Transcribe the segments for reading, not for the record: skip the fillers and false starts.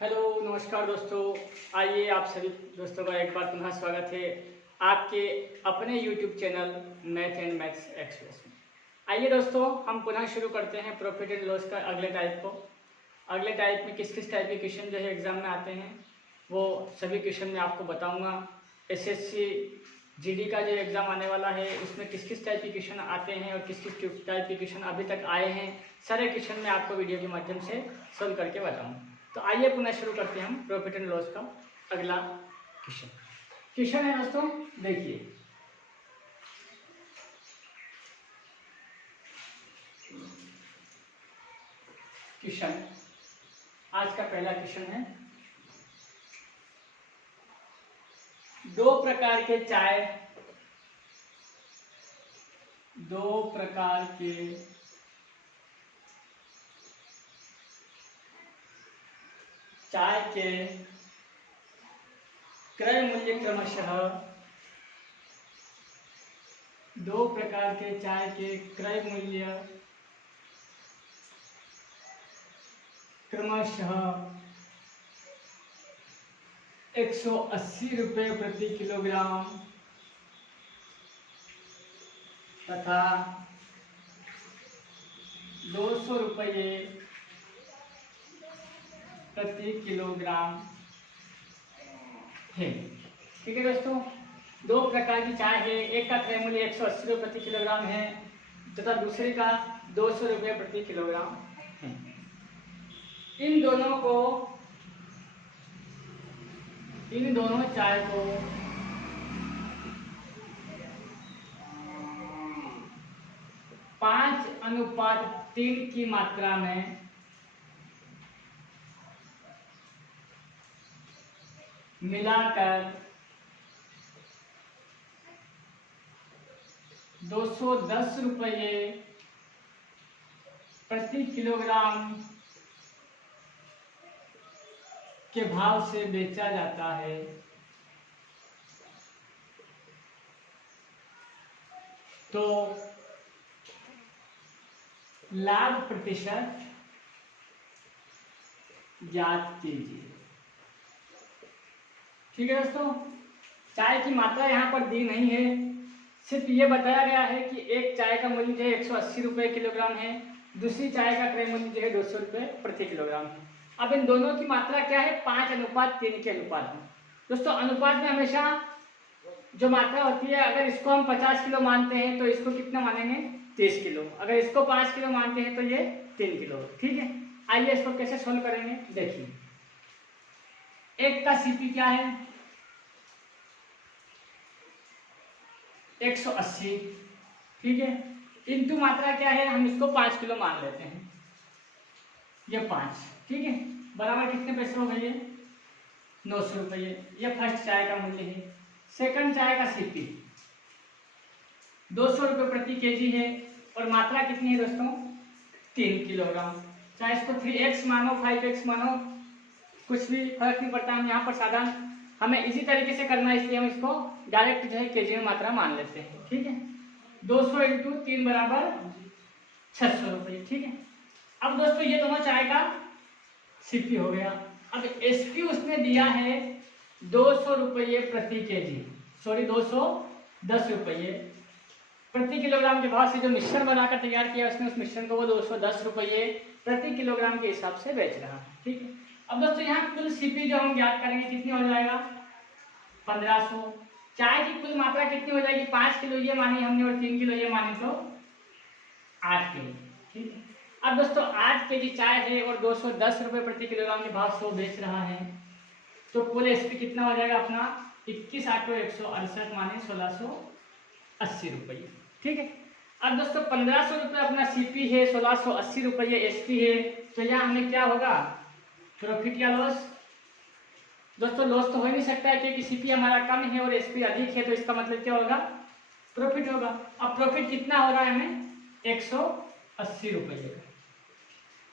Hello नमस्कार दोस्तों। आइए आप सभी दोस्तों का एक बार पुनः स्वागत है आपके अपने YouTube channel math and maths express में। आइए दोस्तों हम पुनः शुरू करते हैं प्रॉफिट एंड लॉस का अगले टाइप को। अगले टाइप में किस किस टाइप के क्वेश्चन जो है एग्जाम में आते हैं वो सभी क्वेश्चन मैं आपको बताऊंगा। एसएससी जीडी का जो एग्ज़ाम आने वाला है उसमें किस किस टाइप के क्वेश्चन आते हैं और किस किस टाइप के क्वेश्चन अभी तक आए हैं, सारे क्वेश्चन मैं आपको वीडियो के माध्यम से सोल्व करके बताऊँगा। तो आइए पुनः शुरू करते हैं हम प्रॉफिट एंड लॉस का अगला क्वेश्चन है दोस्तों। देखिए क्वेश्चन, आज का पहला क्वेश्चन है, दो प्रकार के चाय के क्रय मूल्य क्रमशः दो प्रकार के चाय के क्रय मूल्य क्रमशः 180 रुपये प्रति किलोग्राम तथा 200 रुपये प्रति किलोग्राम है। ठीक है दोस्तों, दो प्रकार की चाय है, एक का क्रय मूल्य 180 रुपये प्रति किलोग्राम है तथा दूसरे का 200 रुपये प्रति किलोग्राम है। इन दोनों चाय को पाँच अनुपात 3 की मात्रा में मिलाकर 210 रुपये प्रति किलोग्राम के भाव से बेचा जाता है। तो लाभ प्रतिशत ज्ञात कीजिए। ठीक है दोस्तों, चाय की मात्रा यहाँ पर दी नहीं है, सिर्फ ये बताया गया है कि एक चाय का मूल्य जो है 180 रुपये किलोग्राम है, दूसरी चाय का क्रय मूल्य जो है 200 रुपये प्रति किलोग्राम है। अब इन दोनों की मात्रा क्या है, 5 अनुपात 3 के अनुपात में। दोस्तों अनुपात में हमेशा जो मात्रा होती है, अगर इसको हम 50 किलो मानते हैं तो इसको कितना मानेंगे, 30 किलो। अगर इसको 5 किलो मानते हैं तो ये 3 किलो। ठीक है, आइए इसको कैसे सोल्व करेंगे। देखिए, एक का सीपी क्या है, 180। ठीक है, इंटू मात्रा क्या है, हम इसको 5 किलो मान लेते हैं, ये 5। ठीक है, बराबर कितने पैसे हो गए, 900 रुपये। ये फर्स्ट चाय का मूल्य है। सेकंड चाय का सीपी 200 रुपये प्रति केजी है और मात्रा कितनी है दोस्तों, 3 किलोग्राम। चाहे इसको 3x मानो 5x मानो, कुछ भी फर्क नहीं पड़ता। हम यहाँ पर साधारण हमें इसी तरीके से करना है, इसलिए हम इसको डायरेक्ट जो है केजी में मात्रा मान लेते हैं। ठीक है, 200 इंटू 3 बराबर 600 रुपये। ठीक है, अब दोस्तों ये दोनों चाय का सीपी हो गया। अब एसपी उसने दिया है 200 रुपये प्रति केजी, सॉरी 210 रुपये प्रति किलोग्राम के भाव से जो मिश्रण बनाकर तैयार किया उसने, उस मिश्रण को वो 210 रुपये प्रति किलोग्राम के हिसाब से बेच रहा है। ठीक है, अब दोस्तों यहाँ कुल सीपी जो हम ज्ञात करेंगे कितनी हो जाएगा, 1500। चाय की कुल मात्रा कितनी हो जाएगी, 5 किलो ये मानी हमने और 3 किलो ये मानी, तो 8 किलो। ठीक है, अब दोस्तों 8 केजी चाय है और 210 रुपये प्रति किलोग्राम के भाव से वो बेच रहा है, तो कुल एसपी कितना हो जाएगा अपना, 21 8 168 माने 1680 रुपये। ठीक है, अब दोस्तों 1500 रुपये अपना सीपी है, 1680 रुपये एसपी है, तो यहाँ हमें क्या होगा, प्रॉफिट या लॉस। दोस्तों लॉस तो हो ही नहीं सकता है क्योंकि सीपी हमारा कम है और एसपी अधिक है, तो इसका मतलब क्या होगा, प्रॉफिट होगा। अब प्रॉफिट कितना हो रहा है हमें, 180 रुपये का।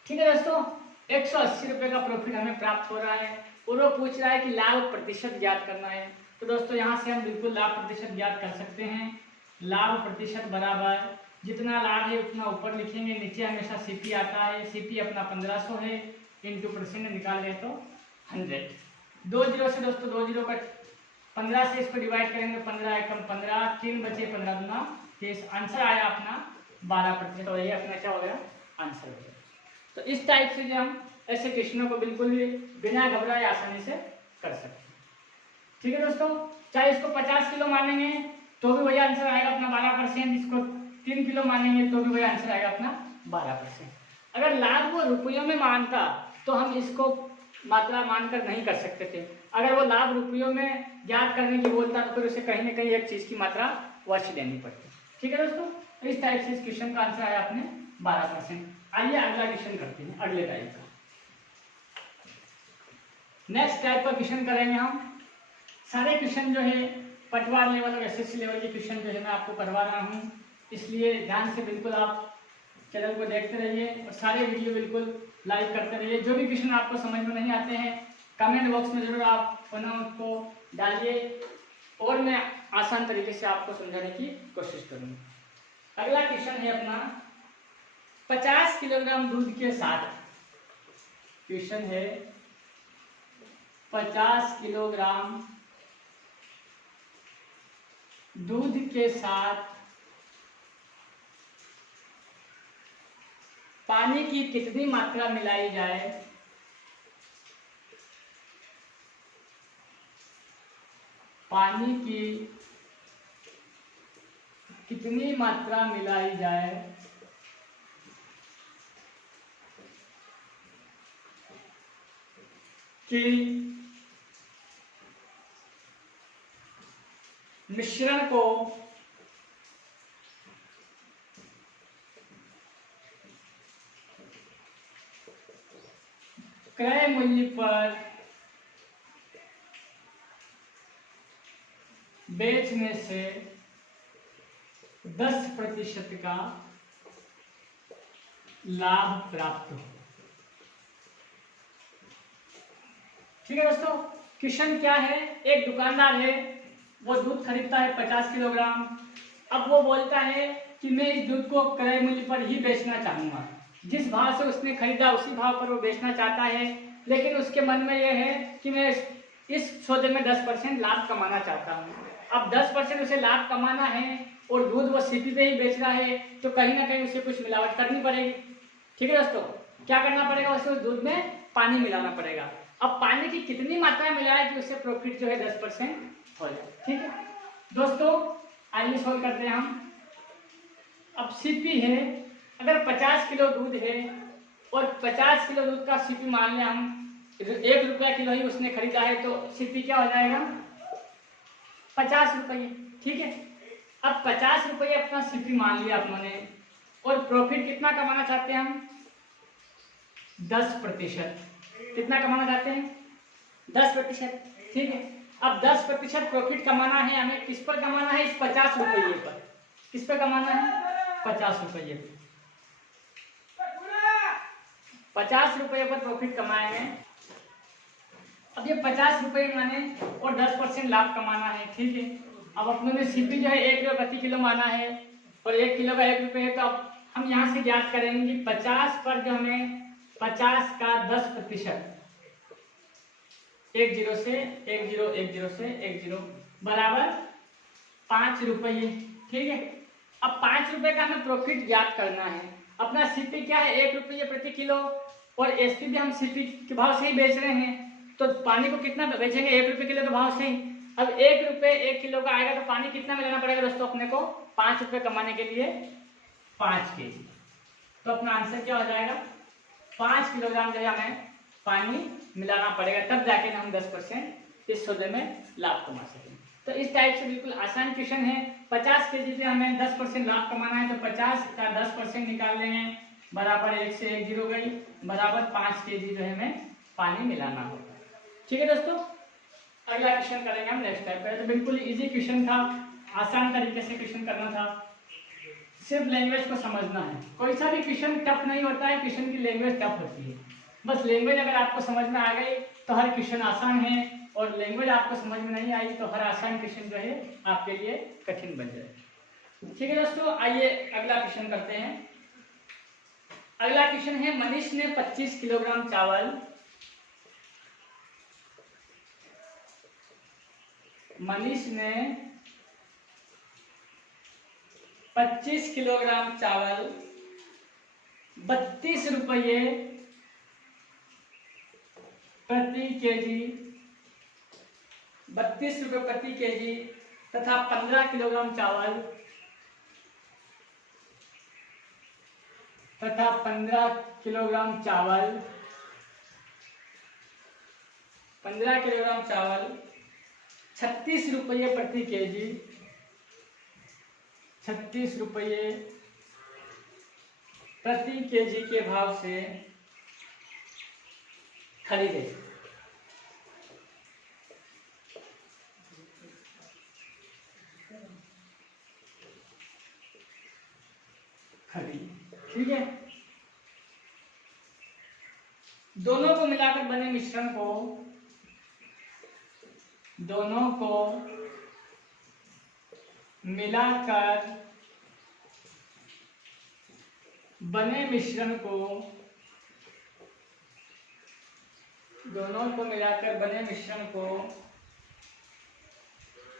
ठीक है दोस्तों, 180 रुपये का प्रॉफिट हमें प्राप्त हो रहा है और वो पूछ रहा है कि लाभ प्रतिशत ज्ञात करना है। तो दोस्तों यहाँ से हम बिल्कुल लाभ प्रतिशत ज्ञात कर सकते हैं। लाभ प्रतिशत बराबर जितना लाभ है उतना ऊपर लिखेंगे, नीचे हमेशा सीपी आता है, सीपी अपना 1500 है, इंटू परसेंट निकाल गए तो 100। 2 जीरो से दोस्तों 2 जीरो कट, 15 से इसको डिवाइड करेंगे, 15 एकम 15, 3 बचे 15 दूना 30। आंसर आया अपना 12%। और ये अपना क्या हो गया, आंसर हो गया। तो इस टाइप से जो हम ऐसे क्वेश्चनों को बिल्कुल भी बिना घबराए आसानी से कर सकते हैं। ठीक है दोस्तों, चाहे इसको 50 किलो मानेंगे तो भी वही आंसर आएगा अपना 12%, इसको 3 किलो मानेंगे तो भी वही आंसर आएगा अपना 12%। अगर लाभ वो रुपयों में मानता तो हम इसको मात्रा मानकर नहीं कर सकते थे। अगर वो लाभ रुपयों में ज्ञात करने की बोलता तो फिर उसे कहीं ना कहीं एक चीज की मात्रा वश लेनी पड़ती। ठीक है दोस्तों, इस टाइप से इस क्वेश्चन का आंसर आया अपने 12%। आइए अगला क्वेश्चन करते हैं, अगले टाइप का। नेक्स्ट टाइप का क्वेश्चन करेंगे हम। सारे क्वेश्चन जो है पटवार लेवल और एसएससी लेवल के क्वेश्चन जो है मैं आपको करवा रहा हूँ, इसलिए ध्यान से बिल्कुल आप चैनल को देखते रहिए और सारे वीडियो बिल्कुल लाइक करते रहिए। जो भी क्वेश्चन आपको समझ में नहीं आते हैं कमेंट बॉक्स में जरूर आप उसको डालिए और मैं आसान तरीके से आपको समझाने की कोशिश करूँगा। अगला क्वेश्चन है अपना 50 किलोग्राम दूध के साथ। क्वेश्चन है 50 किलोग्राम दूध के साथ पानी की कितनी मात्रा मिलाई जाए पानी की कितनी मात्रा मिलाई जाए कि मिश्रण को क्रय मूल्य पर बेचने से 10% का लाभ प्राप्त हो। ठीक है दोस्तों, क्वेश्चन क्या है, एक दुकानदार है वो दूध खरीदता है 50 किलोग्राम। अब वो बोलता है कि मैं इस दूध को क्रय मूल्य पर ही बेचना चाहूंगा, जिस भाव से उसने खरीदा उसी भाव पर वो बेचना चाहता है, लेकिन उसके मन में यह है कि मैं इस सौदे में 10% लाभ कमाना चाहता हूँ। अब 10% उसे लाभ कमाना है और दूध वो सीपी पे ही बेच रहा है, तो कहीं ना कहीं उसे कुछ मिलावट करनी पड़ेगी। ठीक है दोस्तों, क्या करना पड़ेगा, उसे उस दूध में पानी मिलाना पड़ेगा। अब पानी की कितनी मात्रा मिलाए कि उससे प्रॉफिट जो है 10% हो जाए। ठीक है दोस्तों, आइए सॉल्व करते हैं हम। अब सीपी है, अगर 50 किलो दूध है और 50 किलो दूध का सीपी मान लें हम 1 रुपया किलो ही उसने खरीदा है, तो सीपी क्या हो जाएगा 50 रुपये। ठीक है, अब 50 रुपये अपना सीपी मान लिया अपने, और प्रॉफिट कितना कमाना चाहते हैं हम 10%। कितना कमाना चाहते हैं 10%। ठीक है, अब 10% प्रॉफिट कमाना है हमें, किस पर कमाना है, इस 50 रुपये पर। किस पर कमाना है 50 रुपये पर। 50 रुपये पर प्रॉफिट कमाएंगे। अब ये 50 रुपये माने और 10% लाभ कमाना है। ठीक है, अब अपनों ने सीपी जो है 1 रुपये प्रति किलो माना है और 1 किलो का 1 रुपये है, तो अब हम यहाँ से ज्ञात करेंगे कि 50 पर जो हमें 50 का 10%, 10 से 10 से 10 बराबर 5 रुपये। ठीक है, अब 5 रुपये का हमें प्रॉफिट ज्ञात करना है। अपना सीपी क्या है 1 रुपये प्रति किलो और एसपी भी हम सीपी के भाव से ही बेच रहे हैं, तो पानी को कितना बेचेंगे 1 रुपये किलो के भाव से ही। अब 1 रुपये 1 किलो का आएगा तो पानी कितना मिलाना पड़ेगा दोस्तों अपने को 5 रुपये कमाने के लिए 5 kg। तो अपना आंसर क्या हो जाएगा 5 किलोग्राम जो है हमें पानी मिलाना पड़ेगा, तब जाके हम 10% इस सौदे में लाभ कमा सकेंगे। तो इस टाइप से बिल्कुल आसान क्वेश्चन है। 50 kg पे हमें 10% लाभ कमाना है, तो 50 का 10% निकाल लेंगे बराबर 1 से 1 0 गई, बराबर 5 kg जो है हमें पानी मिलाना होगा। ठीक है दोस्तों, अगला क्वेश्चन करेंगे हम नेक्स्ट टाइप का। तो बिल्कुल इजी क्वेश्चन था, आसान तरीके से क्वेश्चन करना था, सिर्फ लैंग्वेज को समझना है। कोई सा भी क्वेश्चन टफ नहीं होता है, क्वेश्चन की लैंग्वेज टफ होती है। बस लैंग्वेज अगर आपको समझ में आ गई तो हर क्वेश्चन आसान है, और लैंग्वेज आपको समझ में नहीं आई तो हर आसान क्वेश्चन जो है आपके लिए कठिन बन जाए। ठीक है दोस्तों, आइए अगला क्वेश्चन करते हैं। अगला क्वेश्चन है, मनीष ने 25 किलोग्राम चावल मनीष ने 25 किलोग्राम चावल 32 रुपये प्रति केजी 32 रुपये प्रति केजी तथा 15 किलोग्राम चावल 15 किलोग्राम चावल 36 रुपये प्रति केजी 36 रुपये प्रति केजी के भाव से खरीदे। ठीक है, दोनों को मिलाकर बने मिश्रण को मिलाकर बने मिश्रण को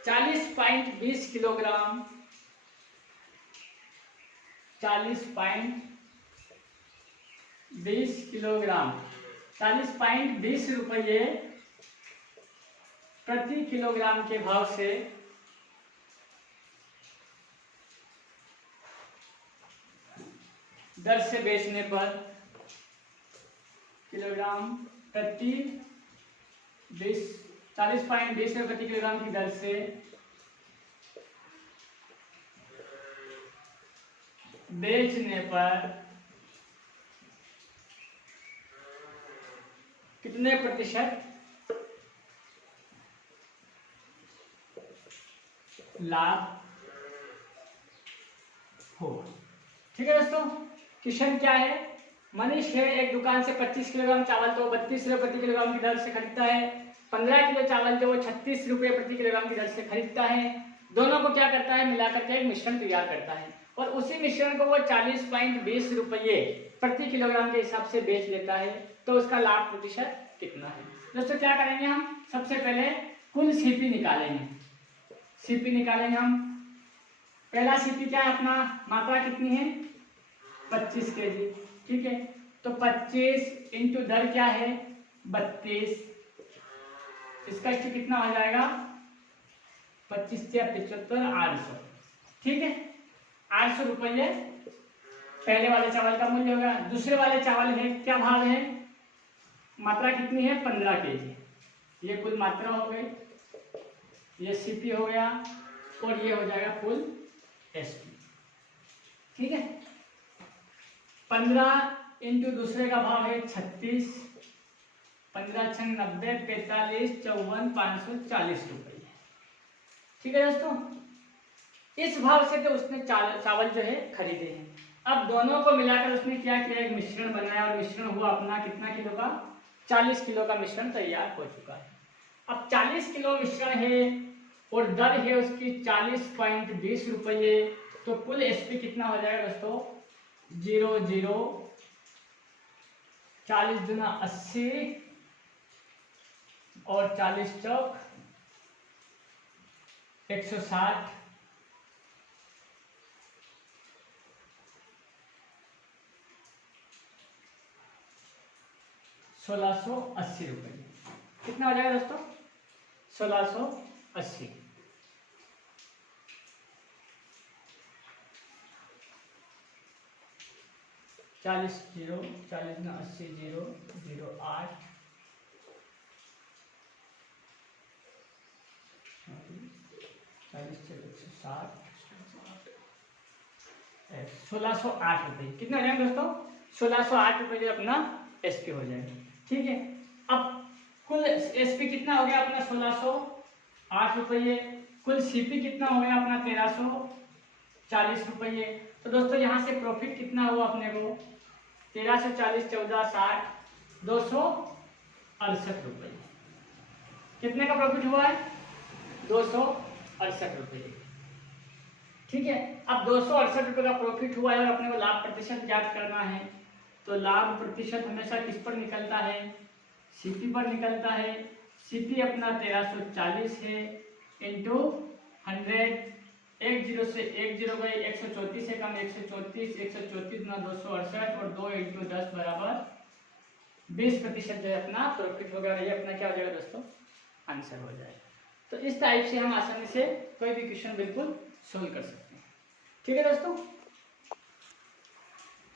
40.20 किलोग्राम 40.20 किलोग्राम 40.20 रुपये प्रति किलोग्राम के भाव से दर से बेचने पर किलोग्राम प्रति 40.20 रुपये प्रति किलोग्राम की दर से बेचने पर कितने प्रतिशत लाभ होगा। ठीक है दोस्तों, क्वेश्चन क्या है? मनीष है एक दुकान से 25 किलोग्राम चावल तो 32 रुपये प्रति किलोग्राम की दर से खरीदता है। 15 किलो चावल जो वो 36 रुपये प्रति किलोग्राम की दर से खरीदता है। दोनों को क्या करता है? मिलाकर के एक मिश्रण तैयार करता है और उसी मिश्रण को वो 40.20 रुपये प्रति किलोग्राम के हिसाब से बेच देता है। तो उसका लाभ प्रतिशत कितना है? दोस्तों क्या करेंगे हम? सबसे पहले कुल सीपी निकालेंगे। सीपी निकालेंगे हम। पहला सीपी क्या है अपना? मात्रा कितनी है? 25 केजी। ठीक है, तो 25 इंटू दर क्या है? 32। इसका स्टेप कितना हो जाएगा? 25 से 75 800। ठीक है, 800 रुपये पहले वाले चावल का मूल्य होगा। दूसरे वाले चावल है क्या भाव है? मात्रा कितनी है? 15 केजी। ये कुल मात्रा हो गई, ये सीपी हो गया और ये हो जाएगा कुल एसपी। ठीक है, 15 इंटू दूसरे का भाव है 36। 15 छंग 90 45 54 540 रुपये। ठीक है दोस्तों, इस भाव से तो उसने चावल जो है खरीदे हैं। अब दोनों को मिलाकर उसने क्या किया? एक मिश्रण बनाया और मिश्रण हुआ अपना कितना किलो का? 40 किलो का मिश्रण तैयार हो चुका है। अब 40 किलो मिश्रण है और दर है उसकी 40.20 रुपये। तो कुल एसपी कितना हो जाएगा दोस्तों? 00 40 दूना 80 और 40 चौक 160। 1680 रुपये। कितना हो जाएगा दोस्तों? 1680। चालीस 40 ना 80 0 0 8 40 160 1608 रुपये। कितना हो जाएगा दोस्तों? 1608 रुपये जो अपना एसपी हो जाएगा। ठीक है, अब कुल एसपी कितना हो गया अपना? 1608 रुपये। कुल सीपी कितना हो गया अपना? 1340 रुपये। तो दोस्तों यहाँ से प्रॉफिट कितना हुआ अपने को? 1340 14 60 268 रुपये। कितने का प्रॉफिट हुआ है? 268 रुपये। ठीक है, अब 268 रुपये का प्रॉफिट हुआ है और अपने को लाभ प्रतिशत ज्ञात करना है। तो लाभ प्रतिशत हमेशा किस पर निकलता है? सीपी पर निकलता है। सीपी अपना 1340 है इंटू 100, 10 से 10 गए, 134 से कम 134, 134 गुना 268 और 2 इंटू 10 बराबर 20% जो है अपना प्रॉफिट होगा। ये अपना क्या हो जाएगा दोस्तों, आंसर हो जाएगा। तो इस टाइप से हम आसानी से कोई भी क्वेश्चन बिल्कुल सोल्व कर सकते हैं। ठीक है दोस्तों।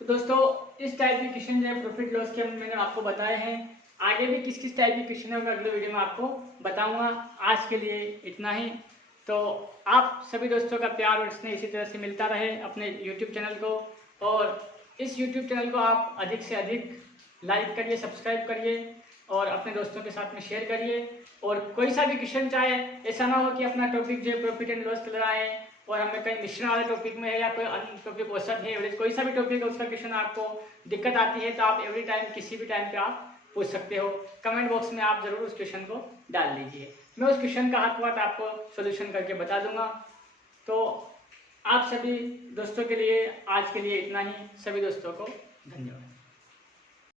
तो दोस्तों इस टाइप के क्वेश्चन जो है प्रॉफिट लॉस के मैंने आपको बताए हैं। आगे भी किस किस टाइप के क्वेश्चन होगा अगले वीडियो में आपको बताऊंगा। आज के लिए इतना ही। तो आप सभी दोस्तों का प्यार और स्नेह इसी तरह से मिलता रहे अपने YouTube चैनल को, और इस YouTube चैनल को आप अधिक से अधिक लाइक करिए, सब्सक्राइब करिए और अपने दोस्तों के साथ में शेयर करिए। और कोई सा भी क्वेश्चन चाहे, ऐसा ना हो कि अपना टॉपिक जो है प्रॉफिट एंड लॉस चल रहा है और हमें कहीं मिश्रण वाले टॉपिक में है या कोई अन्य टॉपिक औसत है, एवरेज, कोई सा भी टॉपिक है उसका क्वेश्चन आपको दिक्कत आती है तो आप एवरी टाइम किसी भी टाइम पे आप पूछ सकते हो। कमेंट बॉक्स में आप जरूर उस क्वेश्चन को डाल दीजिए, मैं उस क्वेश्चन का हाथ बात आपको सोल्यूशन करके बता दूंगा। तो आप सभी दोस्तों के लिए आज के लिए इतना ही। सभी दोस्तों को धन्यवाद।